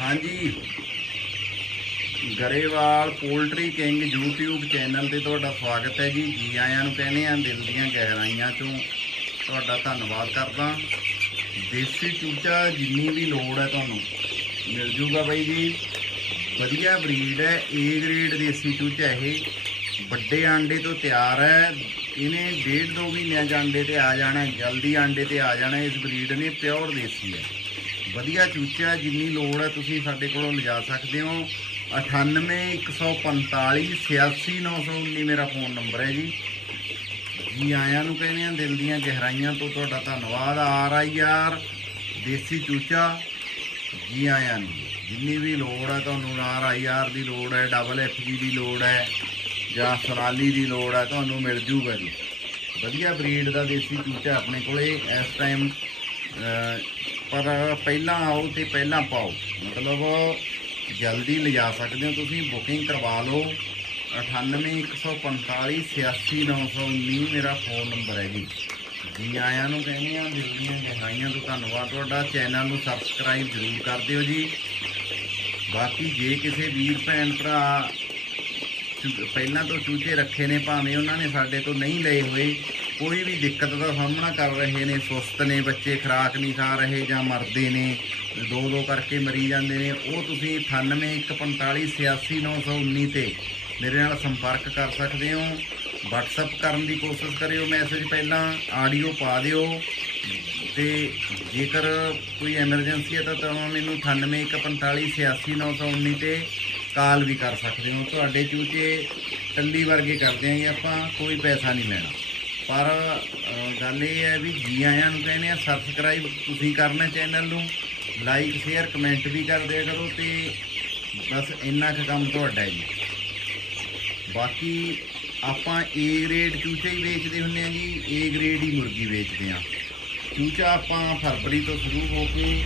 ਹਾਂਜੀ। Grewal poultry king YouTube channel ਤੇ ਤੁਹਾਡਾ ਸਵਾਗਤ ਹੈ ਜੀ। ਜੀ ਆਇਆਂ ਨੂੰ ਕਹਿੰਦੇ ਆ ਦਿਲ ਦੀਆਂ ਗਹਿਰਾਈਆਂ ਚੋਂ ਤੁਹਾਡਾ ਧੰਨਵਾਦ ਕਰਦਾ। ਦੇਸੀ ਚੂਚਾ ਜਿੰਨੀ ਵੀ ਲੋੜ ਹੈ ਤੁਹਾਨੂੰ ਮਿਲ ਜੂਗਾ ਬਾਈ ਜੀ। ਵਧੀਆ ਬਰੀਡ ਹੈ ਏ ਗ੍ਰੇਡ ਦੇਸੀ ਚੂਚਾ ਇਹ। ਵੱਡੇ ਆਂਡੇ ਤੋਂ ਤਿਆਰ ਹੈ। ਇਹਨੇ ਡੇਢ ਦੋ ਮਹੀਨਿਆਂ 'ਚ ਆਂਡੇ ਤੇ ਆ ਜਾਣਾ, ਜਲਦੀ ਆਂਡੇ ਤੇ ਆ ਜਾਣਾ। ਇਸ ਬਰੀਡ ਨੇ ਪਿਓਰ ਦੇਸੀ ਹੈ। ਵਧੀਆ ਚੂਚਾ ਜਿੰਨੀ ਲੋੜ ਹੈ ਤੁਸੀਂ ਸਾਡੇ ਕੋਲੋਂ ਲਿਜਾ ਸਕਦੇ ਹੋ। 98145 86919 ਮੇਰਾ ਫੋਨ ਨੰਬਰ ਹੈ ਜੀ। ਜੀ ਆਇਆਂ ਨੂੰ ਕਹਿੰਦੇ ਆ ਦਿਲ ਦੀਆਂ ਗਹਿਰਾਈਆਂ ਤੋਂ ਤੁਹਾਡਾ ਧੰਨਵਾਦ। ਆਰ ਆਈ ਆਰ, ਦੇਸੀ ਚੂਚਾ, ਜੀ ਆਇਆਂ ਨੂੰ। ਜਿੰਨੀ ਵੀ ਲੋੜ ਹੈ ਤੁਹਾਨੂੰ ਆਰ ਆਈ ਆਰ ਦੀ ਲੋੜ ਹੈ ਡਬਲ ਐਫ ਜੀ ਦੀ ਲੋੜ ਹੈ, ਜਾਂ ਸਰਾਲੀ ਦੀ ਲੋੜ ਹੈ, ਤੁਹਾਨੂੰ ਮਿਲ ਜੂਗਾ ਜੀ। ਵਧੀਆ ਬਰੀਡ ਦਾ ਦੇਸੀ ਚੂਚਾ ਆਪਣੇ ਕੋਲੇ, ਇਸ ਟਾਈਮ ਪਰ ਪਹਿਲਾਂ ਆਓ ਤੇ ਪਹਿਲਾਂ ਪਾਓ। ਮਤਲਬ ਜਲਦੀ ਲਿਜਾ ਸਕਦੇ ਹੋ ਤੁਸੀਂ ਬੁਕਿੰਗ ਕਰਵਾ ਲਓ। 98145 86919 ਮੇਰਾ ਫੋਨ ਨੰਬਰ ਹੈ ਜੀ। ਜੀ ਆਇਆਂ ਨੂੰ ਕਹਿੰਦੇ ਆ ਦਿਲ ਦੀਆਂ ਗਹਿਰਾਈਆਂ ਤੋਂ ਧੰਨਵਾਦ। ਤੁਹਾਡਾ ਚੈਨਲ ਨੂੰ ਸਬਸਕ੍ਰਾਈਬ ਜ਼ਰੂਰ ਕਰ ਦਿਓ ਜੀ। ਬਾਕੀ ਜੇ ਕਿਸੇ ਵੀਰ, ਭੈਣ, ਭਰਾ ਪਹਿਲਾਂ ਤੋਂ ਚੂਚੇ ਰੱਖੇ ਨੇ, ਭਾਵੇਂ ਉਹਨਾਂ ਨੇ ਸਾਡੇ ਤੋਂ ਨਹੀਂ ਲਏ ਹੋਏ ਕੋਈ ਵੀ ਦਿੱਕਤ ਦਾ ਸਾਹਮਣਾ ਕਰ ਰਹੇ ਨੇ, ਸੁਸਤ ਨੇ, ਬੱਚੇ ਖੁਰਾਕ ਨਹੀਂ ਖਾ ਰਹੇ ਜਾਂ ਮਰਦੇ ਨੇ, ਦੋ ਦੋ ਕਰਕੇ ਮਰੀ ਜਾਂਦੇ ਨੇ, ਉਹ ਤੁਸੀਂ 9815486919 ਤੇ ਮੇਰੇ ਨਾਲ ਸੰਪਰਕ ਕਰ ਸਕਦੇ ਹੋ। WhatsApp ਕਰਨ ਦੀ ਕੋਸ਼ਿਸ਼ ਕਰਿਓ, ਮੈਸੇਜ ਪਹਿਲਾਂ ਆਡੀਓ ਪਾ ਦਿਓ ਤੇ ਜੇਕਰ ਕੋਈ ਐਮਰਜੈਂਸੀ ਹੈ ਤਾਂ ਤਾਂ ਮੈਨੂੰ 9815486919 ਤੇ ਕਾਲ ਵੀ ਕਰ ਸਕਦੇ ਹੋ। ਤੁਹਾਡੇ ਚੂਚੇ ਟੱਲੀ ਵਰਗੇ ਕਰਦੇ ਆਂਗੇ ਆਪਾਂ, ਕੋਈ ਪੈਸਾ ਨਹੀਂ ਲੈਣਾ। ਪਰ ਗੱਲ ਇਹ ਹੈ ਵੀ ਜੀ ਆਇਆਂ ਨੂੰ ਕਹਿੰਦੇ ਆ ਸਬਸਕ੍ਰਾਈਬ ਤੁਸੀਂ ਕਰਨਾ ਚੈਨਲ ਨੂੰ ਲਾਈਕ ਸ਼ੇਅਰ ਕਮੈਂਟ ਵੀ ਕਰ ਦਿਆ ਕਰੋ ਤੇ ਬਸ ਇੰਨਾ ਕੁ ਕੰਮ ਤੁਹਾਡਾ ਜੀ ਬਾਕੀ ਆਪਾਂ ਏ ਗ੍ਰੇਡ ਚੂਚੇ ਹੀ ਵੇਚਦੇ ਹੁੰਦੇ ਆ ਜੀ ਏ ਗ੍ਰੇਡ ਹੀ ਮੁਰਗੀ ਵੇਚਦੇ ਆ। ਚੂਚਾ ਆਪਾਂ ਫਰਵਰੀ ਤੋਂ ਸ਼ੁਰੂ ਹੋ ਕੇ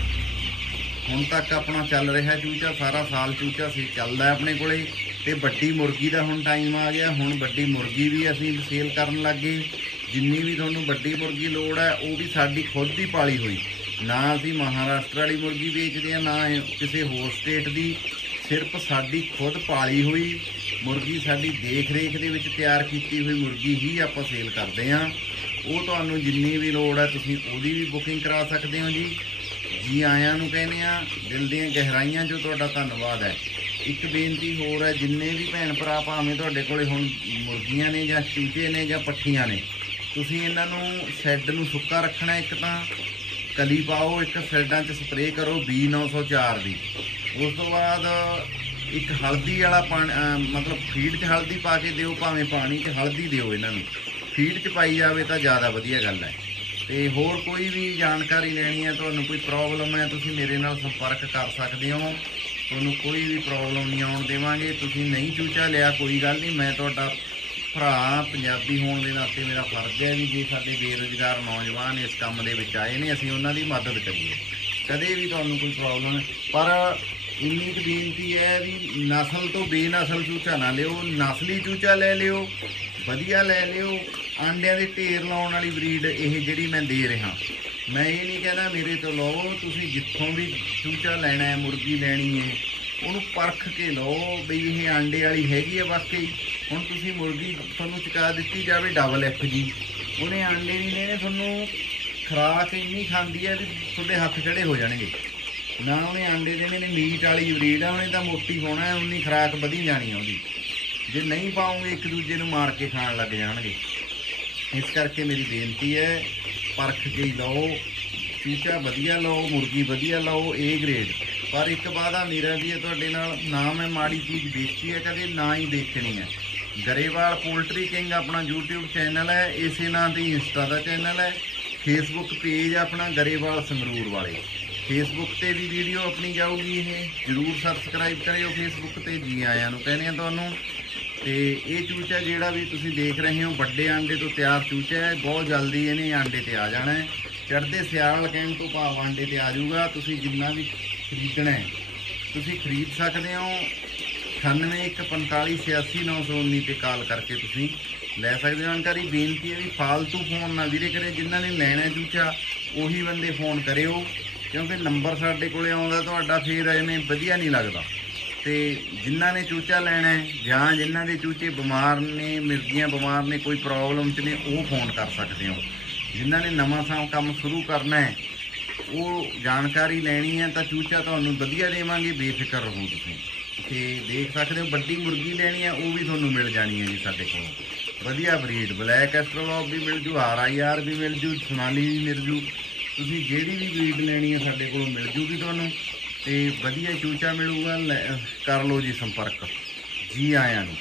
ਹੁਣ ਤੱਕ ਆਪਣਾ ਚੱਲ ਰਿਹਾ ਚੂਚਾ, ਸਾਰਾ ਸਾਲ ਚੂਚਾ ਸੀ, ਚੱਲਦਾ ਆਪਣੇ ਕੋਲੇ। ਤੇ ਵੱਡੀ ਮੁਰਗੀ ਦਾ ਹੁਣ ਟਾਈਮ ਆ ਗਿਆ, ਹੁਣ ਵੱਡੀ ਮੁਰਗੀ ਵੀ ਅਸੀਂ ਸੇਲ ਕਰਨ ਲੱਗ। ਗਏ ਜਿੰਨੀ ਵੀ ਤੁਹਾਨੂੰ ਵੱਡੀ ਮੁਰਗੀ ਲੋੜ ਹੈ, ਉਹ ਵੀ ਸਾਡੀ ਖੁਦ ਦੀ ਪਾਲੀ ਹੋਈ। ਨਾ ਅਸੀਂ ਮਹਾਰਾਸ਼ਟਰ ਵਾਲੀ ਮੁਰਗੀ ਵੇਚਦੇ ਆ ਨਾ ਕਿਸੇ ਹੋਰ ਸਟੇਟ ਦੀ। ਸਿਰਫ ਸਾਡੀ ਖੁਦ ਪਾਲੀ ਹੋਈ। ਮੁਰਗੀ ਸਾਡੀ ਦੇਖ ਰੇਖ ਦੇ ਵਿੱਚ ਤਿਆਰ ਕੀਤੀ ਹੋਈ ਮੁਰਗੀ ਹੀ ਆਪਾਂ ਸੇਲ ਕਰਦੇ ਆ ਉਹ ਤੁਹਾਨੂੰ ਜਿੰਨੀ ਵੀ ਲੋੜ ਹੈ, ਤੁਸੀਂ ਉਹਦੀ ਵੀ ਬੁਕਿੰਗ ਕਰਾ ਸਕਦੇ ਹੋ ਜੀ। ਜੀ ਆਇਆਂ ਨੂੰ ਕਹਿੰਦੇ ਆ ਦਿਲ ਦੀਆਂ ਗਹਿਰਾਈਆਂ 'ਚੋਂ ਤੁਹਾਡਾ ਧੰਨਵਾਦ ਹੈ। ਇੱਕ ਬੇਨਤੀ ਹੋਰ ਹੈ, ਜਿੰਨੇ ਵੀ ਭੈਣ ਭਰਾ ਭਾਵੇਂ ਤੁਹਾਡੇ ਕੋਲੇ ਹੁਣ ਮੁਰਗੀਆਂ ਨੇ ਜਾਂ ਚੂਚੇ ਨੇ ਜਾਂ ਪੱਠੀਆਂ ਨੇ, ਤੁਸੀਂ ਇਹਨਾਂ ਨੂੰ ਸ਼ੈੱਡ ਨੂੰ ਸੁੱਕਾ ਰੱਖਣਾ ਇੱਕ ਤਾਂ, ਕਲੀ ਪਾਓ, ਇੱਕ ਸ਼ੈੱਡਾਂ 'ਚ ਸਪਰੇਅ ਕਰੋ B904 ਦੀ। ਉਸ ਤੋਂ ਬਾਅਦ ਇੱਕ ਹਲਦੀ ਵਾਲਾ ਪਾਣੀ ਮਤਲਬ ਫੀਡ 'ਚ ਹਲਦੀ ਪਾ ਕੇ ਦਿਓ, ਭਾਵੇਂ ਪਾਣੀ 'ਚ ਹਲਦੀ ਦਿਓ ਇਹਨਾਂ ਨੂੰ। ਫੀਡ 'ਚ ਪਾਈ ਜਾਵੇ ਤਾਂ ਜ਼ਿਆਦਾ ਵਧੀਆ ਗੱਲ ਹੈ। ਤੇ ਹੋਰ ਕੋਈ ਵੀ ਜਾਣਕਾਰੀ ਲੈਣੀ ਹੈ, ਤੁਹਾਨੂੰ ਕੋਈ ਪ੍ਰੋਬਲਮ ਹੈ, ਤੁਸੀਂ ਮੇਰੇ ਨਾਲ ਸੰਪਰਕ ਕਰ ਸਕਦੇ ਹੋ। ਤੁਹਾਨੂੰ ਕੋਈ ਵੀ ਪ੍ਰੋਬਲਮ ਨਹੀਂ ਆਉਣ ਦੇਵਾਂਗੇ। ਤੁਸੀਂ ਨਹੀਂ ਚੂਚਾ ਲਿਆ, ਕੋਈ ਗੱਲ ਨਹੀਂ। ਮੈਂ ਤੁਹਾਡਾ ਭਰਾ ਪੰਜਾਬੀ ਹੋਣ ਦੇ ਨਾਤੇ ਮੇਰਾ ਫਰਜ਼ ਹੈ ਵੀ ਜੇ ਸਾਡੇ ਬੇਰੁਜ਼ਗਾਰ ਨੌਜਵਾਨ ਇਸ ਕੰਮ ਦੇ ਵਿੱਚ ਆਏ ਨੇ, ਅਸੀਂ ਉਹਨਾਂ ਦੀ ਮਦਦ ਕਰੀਏ। ਕਦੇ ਵੀ ਤੁਹਾਨੂੰ ਕੋਈ ਪ੍ਰੋਬਲਮ ਹੈ। ਪਰ ਇੰਨੀ ਕੁ ਬੇਨਤੀ ਹੈ ਵੀ ਨਸਲ ਤੋਂ ਬੇਨਸਲ ਚੂਚਾ ਨਾ ਲਿਓ, ਨਸਲੀ ਚੂਚਾ ਲੈ ਲਿਓ, ਵਧੀਆ ਲੈ ਲਿਓ। ਆਂਡਿਆਂ ਦੇ ਢੇਰ ਲਾਉਣ ਵਾਲੀ ਬਰੀਡ ਇਹ ਜਿਹੜੀ ਮੈਂ ਦੇ ਰਿਹਾ। ਮੈਂ ਇਹ ਨਹੀਂ ਕਹਿੰਦਾ ਮੇਰੇ ਤੋਂ ਲਓ, ਤੁਸੀਂ ਜਿੱਥੋਂ ਵੀ ਚੂਚਾ ਲੈਣਾ ਹੈ, ਮੁਰਗੀ ਲੈਣੀ ਹੈ, ਉਹਨੂੰ ਪਰਖ ਕੇ ਲਓ ਬਈ ਇਹ ਆਂਡੇ ਵਾਲੀ ਹੈਗੀ ਹੈ ਵਾਕਈ। ਹੁਣ ਤੁਸੀਂ ਮੁਰਗੀ ਤੁਹਾਨੂੰ ਚੁਕਾ ਦਿੱਤੀ ਜਾਵੇ ਡਬਲ ਐਫ ਜੀ। ਉਹਨੇ ਆਂਡੇ ਨਹੀਂ ਦੇਣੇ ਤੁਹਾਨੂੰ ਖਰਾਕ ਇੰਨੀ ਖਾਂਦੀ ਹੈ ਵੀ ਤੁਹਾਡੇ ਹੱਥ ਖੜੇ ਹੋ ਜਾਣਗੇ। ਨਾ ਉਹਨੇ ਆਂਡੇ ਦੇਣੇ ਨੇ, ਮੀਟ ਵਾਲੀ ਬਰੀਡ ਆ, ਉਹਨੇ ਤਾਂ ਮੋਟੀ ਹੋਣਾ ਹੈ, ਉਨੀ ਖਰਾਕ ਵਧੀ ਜਾਣੀ ਆ ਉਹਦੀ। ਜੇ ਨਹੀਂ ਪਾਉਂਗੇ, ਇੱਕ ਦੂਜੇ ਨੂੰ ਮਾਰ ਕੇ ਖਾਣ ਲੱਗ ਜਾਣਗੇ। ਇਸ ਕਰਕੇ ਮੇਰੀ ਬੇਨਤੀ ਹੈ, ਪਰਖ ਕੇ ਹੀ ਲਓ, ਚੂਚਾ ਵਧੀਆ ਲਓ, ਮੁਰਗੀ ਵਧੀਆ ਲਓ ਏ ਗ੍ਰੇਡ ਪਰ ਇੱਕ ਵਾਦਾ ਮੇਰਾ ਵੀ ਹੈ ਤੁਹਾਡੇ ਨਾਲ, ਨਾ ਮੈਂ ਮਾੜੀ ਚੀਜ਼ ਵੇਚੀ ਹੈ, ਕਦੇ ਨਾ ਹੀ ਦੇਖਣੀ ਹੈ। ਗਰੇਵਾਲ ਪੋਲਟਰੀ ਕਿੰਗ ਆਪਣਾ YouTube ਚੈਨਲ ਹੈ, ਇਸੇ ਨਾਂ ਤੇ ਇੰਸਟਾ ਦਾ ਚੈਨਲ ਹੈ। ਫੇਸਬੁੱਕ ਪੇਜ ਆਪਣਾ ਗਰੇਵਾਲ ਸੰਗਰੂਰ ਵਾਲੇ। ਫੇਸਬੁੱਕ ਤੇ ਵੀ ਵੀਡੀਓ ਆਪਣੀ ਜਾਊਗੀ ਇਹ। ਜਰੂਰ ਸਬਸਕ੍ਰਾਈਬ ਕਰਿਓ ਫੇਸਬੁੱਕ ਤੇ, ਜੀ ਆਇਆਂ ਨੂੰ ਕਹਿੰਦੇ ਆ ਤੁਹਾਨੂੰ। ਤੇ ਇਹ ਚੂਚਾ ਜਿਹੜਾ ਵੀ ਤੁਸੀਂ ਦੇਖ ਰਹੇ ਹੋ, ਵੱਡੇ ਆਂਡੇ ਤੋਂ ਤਿਆਰ ਚੂਚਾ ਹੈ। ਬਹੁਤ ਜਲਦੀ ਇਹਨੇ ਆਂਡੇ ਤੇ ਆ ਜਾਣਾ ਹੈ। ਚੜ੍ਹਦੇ ਸਿਆਲ ਕਹਿਣ ਤੋਂ ਭਾਵ ਆਂਡੇ ਤੇ ਆ ਜਾਊਗਾ। ਤੁਸੀਂ ਜਿੰਨਾ ਵੀ ਖਰੀਦਣਾ ਹੈ, ਤੁਸੀਂ ਖਰੀਦ ਸਕਦੇ ਹੋ। 9814586919 ਤੇ ਕਾਲ ਕਰਕੇ ਤੁਸੀਂ ਲੈ ਸਕਦੇ ਹੋ। ਜਾਣਕਾਰੀ, ਬੇਨਤੀ ਹੈ ਵੀ ਫਾਲਤੂ ਫੋਨ ਨਾ ਵੀਰੇ ਕਰੇ। ਜਿਨ੍ਹਾਂ ਨੇ ਲੈਣਾ ਚੂਚਾ, ਉਹੀ ਬੰਦੇ ਫੋਨ ਕਰਿਓ। ਕਿਉਂਕਿ ਨੰਬਰ ਸਾਡੇ ਕੋਲੇ ਆਉਂਦਾ, ਤੁਹਾਡਾ ਫੇਰ ਐਵੇਂ ਵਧੀਆ ਨਹੀਂ ਲੱਗਦਾ। ਤੇ ਜਿਨ੍ਹਾਂ ਨੇ ਚੂਚਾ ਲੈਣਾ ਹੈ, ਜਾਂ ਜਿਨ੍ਹਾਂ ਦੇ ਚੂਚੇ ਬਿਮਾਰ ਨੇ, ਮਿਰਗੀਆਂ ਬਿਮਾਰ ਨੇ, ਕੋਈ ਪ੍ਰੋਬਲਮ 'ਚ ਨੇ, ਉਹ ਫੋਨ ਕਰ ਸਕਦੇ ਹੋ। ਜਿਨ੍ਹਾਂ ਨੇ ਨਵਾਂ ਸਾਂ, ਕੰਮ ਸ਼ੁਰੂ ਕਰਨਾ ਹੈ, ਉਹ ਜਾਣਕਾਰੀ ਲੈਣੀ ਹੈ, ਤਾਂ ਚੂਚਾ ਤੁਹਾਨੂੰ ਵਧੀਆ ਦੇਵਾਂਗੇ, ਬੇਫਿਕਰ ਰਹੋ ਤੁਸੀਂ। ਤੇ ਦੇਖ ਸਕਦੇ ਹੋ, ਵੱਡੀ ਮੁਰਗੀ ਲੈਣੀ ਹੈ, ਉਹ ਵੀ ਤੁਹਾਨੂੰ ਮਿਲ ਜਾਣੀ ਹੈ ਜੀ ਸਾਡੇ ਕੋਲ। ਵਧੀਆ ਬਰੀਡ ਬਲੈਕ ਐਸਟਰੋਲੌਪ ਵੀ ਮਿਲ ਜੂ ਆਰ ਆਈ ਆਰ ਵੀ ਮਿਲ ਜੂ, ਸੋਨਾਲੀ ਵੀ ਮਿਲ ਜੂ। ਤੁਸੀਂ ਜਿਹੜੀ ਵੀ ਬਰੀਡ ਲੈਣੀ ਹੈ, ਸਾਡੇ ਕੋਲੋਂ ਮਿਲ ਜੂਗੀ ਤੁਹਾਨੂੰ। ਤੇ ਵਧੀਆ ਚੂਚਾ ਮਿਲੂਗਾ ਲੈ- ਕਰ ਲਓ ਜੀ ਸੰਪਰਕ। ਜੀ ਆਇਆਂ ਨੂੰ।